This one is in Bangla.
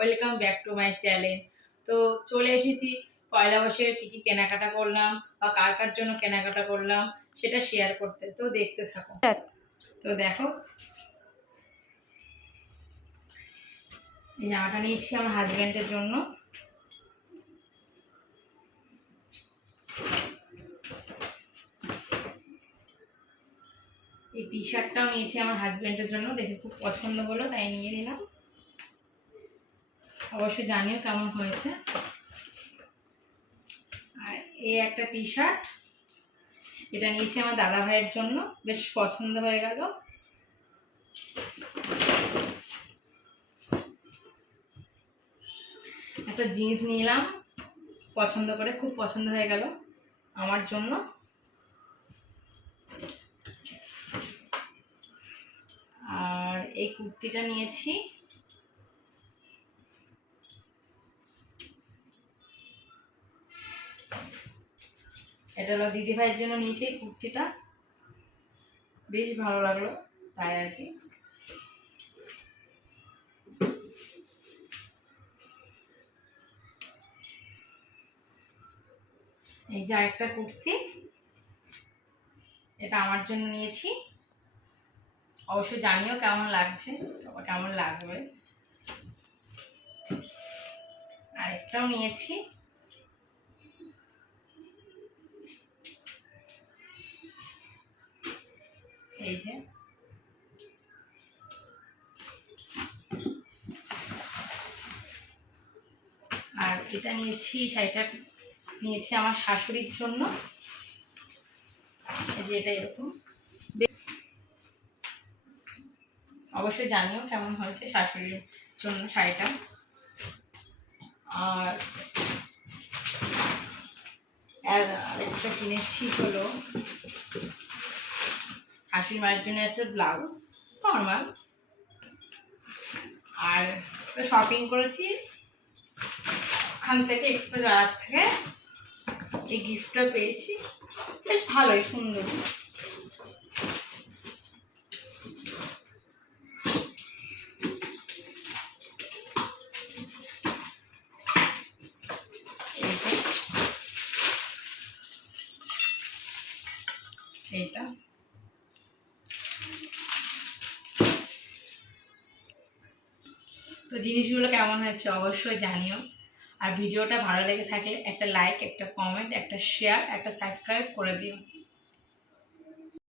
Welcome back to my channel. তো চলে এসেছি পয়লা বৈশাখে কী কী কেনাকাটা করলাম বা কার কার জন্য কেনাকাটা করলাম সেটা শেয়ার করতে। তো দেখতে থাকো। তো দেখো, এই জামাটা নিয়েছি আমার হাজব্যান্ডের জন্য। এই টি শার্টটাও নিয়েছি আমার হাজব্যান্ডের জন্য, দেখে খুব পছন্দ হলো তাই নিয়ে নিলাম। অবশ্যই জানিও কেমন হয়েছে। আর এই একটা টি শার্ট, এটা নিয়েছি আমার দাদা ভাইয়ের জন্য, বেশ পছন্দ হয়ে গেল। একটা জিন্স নিলাম পছন্দ করে, খুব পছন্দ হয়ে গেল আমার জন্য। আর এই কুর্তিটা নিয়েছি, এটা হলো দিদি ভাইয়ের জন্য নিয়েছি। এই কুর্তিটা বেশ ভালো লাগলো তাই আর কি। এই যে আরেকটা কুর্তি, এটা আমার জন্য নিয়েছি। অবশ্যই জানিও কেমন লাগছে বা কেমন লাগবে। আরেকটাও নিয়েছি, এই যে। আর এটা নিয়েছি, শাড়িটা নিয়েছি আমার শাশুড়ির জন্য। এই যে এটা এরকম, অবশ্যই জানিও কেমন হয়েছে শাশুড়ির জন্য শাড়িটা। আর আরেকটা কিনেছি হলো শাশুড়ি মায়ের জন্য একটা ব্লাউজ নর্মাল। আর শপিং করেছি ওখান থেকে, এক্সপ্রেস বাজার থেকে। এই গিফটটা পেয়েছি, বেশ ভালোই সুন্দর। এইটা তো জিনিসগুলো কেমন হচ্ছে অবশ্যই জানিও। আর ভিডিওটা ভালো লেগে থাকলে একটা লাইক, একটা কমেন্ট, একটা শেয়ার, একটা সাবস্ক্রাইব করে দিও।